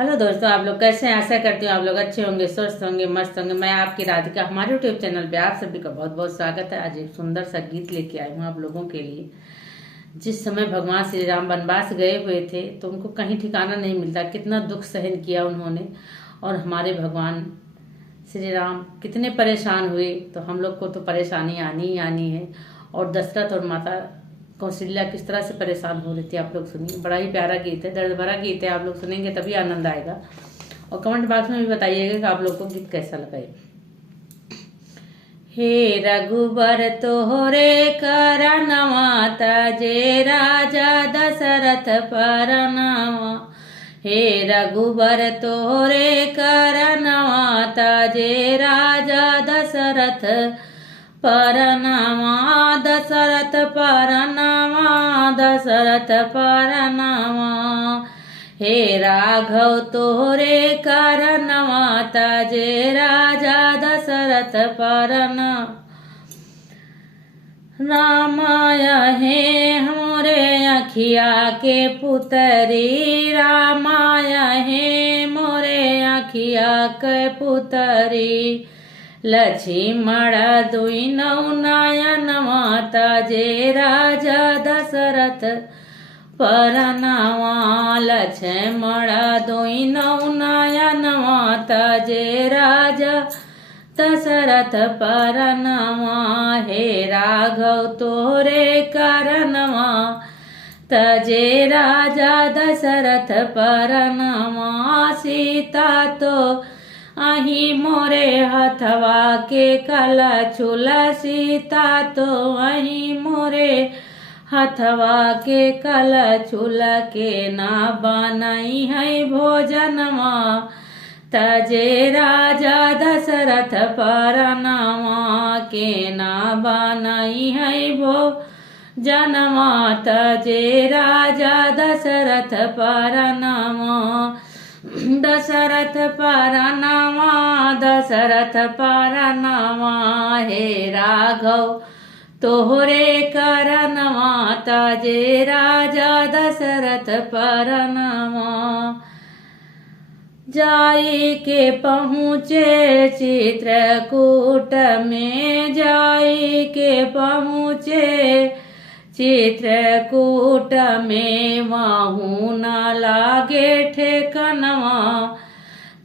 Hello दोस्तों, आप लोग कैसे हैं? आशा करती हूँ आप लोग अच्छे होंगे, स्वस्थ होंगे, मस्त होंगे। मैं आपकी राधिका हमारे यूट्यूब चैनल पे आप सभी का बहुत बहुत स्वागत है। आज एक सुंदर सा गीत लेके आई हूँ आप लोगों के लिए। जिस समय भगवान श्री राम वनवास गए हुए थे तो उनको कहीं ठिकाना नहीं मिलता, कितना दुख सहन किया उन्होंने। और हमारे भगवान श्री राम कितने परेशान हुए, तो हम लोग को तो परेशानी आनी ही आनी है। और दशरथ और माता कौशल्या किस तरह से परेशान हो रही थी, आप लोग सुनिए। बड़ा ही प्यारा गीत है, दर्द भरा गीत है। आप लोग सुनेंगे तभी आनंद आएगा। और कमेंट बॉक्स में भी बताइएगा कि आप लोग को गीत कैसा लगा। हे रघुबर तोहरे करनवा तजे राजा दशरथ परनवा। हे रघुबर तोहरे करनवा तजे राजा दशरथ परनवा। दशरथ परनवा, दशरथ परनवा। हे राघव तोहरे करनवा तजे राजा दशरथ परनवा। रामाय हे मोरे अखिया के पुतरी, रामाय हे मोरे अखिया के पुतरी। लक्ष्मण दुई नयनवा तजे राजा दशरथ परनवा। लक्ष्मण दुई नयनवा तजे राजा दशरथ परनवा। हे राघव तोरे करनवा तजे राजा दशरथ परनवा। सीता तो अही मोरे हथवा के कला छुला, सीता तो अही मोरे हथवा के कला छुला। के ना बनाई है भोजनवा तजे राजा दशरथ परनवा। के ना बनाई है भोजनवा तजे राजा दशरथ परनवा। दशरथ परनवा, दशरथ परनवा। हे राघव तोहरे करनवा तजे राजा दशरथ परनवा। जाई के पहुँचे चित्रकूट में, जाई के पहुँचे चित्रकूट में। वहाँ न लागे ठेकनवा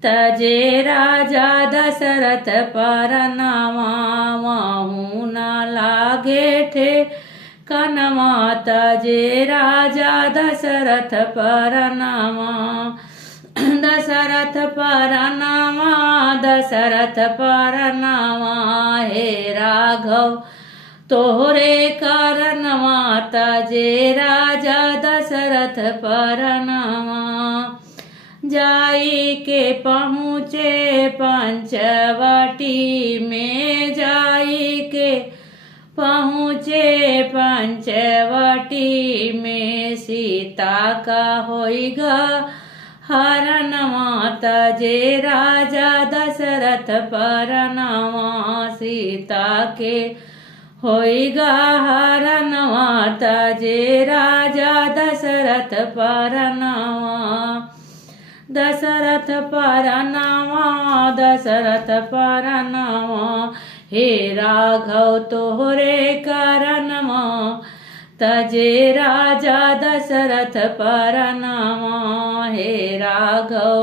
तजे राजा दशरथ परनवा। वहाँ न लागे ठेकनवा तजे राजा दशरथ परनवा। दशरथ परनवा, दशरथ परनवा। हे राघव तोहरे करनवा तजे राजा दशरथ परनवा। जाई के पहुँचे पंचवटी में, जाई के पहुँचे पंचवटी में। सीता का होइगा हरनवा तजे राजा दशरथ परनवा। सीता के होइगा हरनवा तजे राजा दशरथ परनवा। दशरथ परनवा, दशरथ परनवा। हे राघव तोहरे करनवा तजे राजा दशरथ परनवा। हे राघव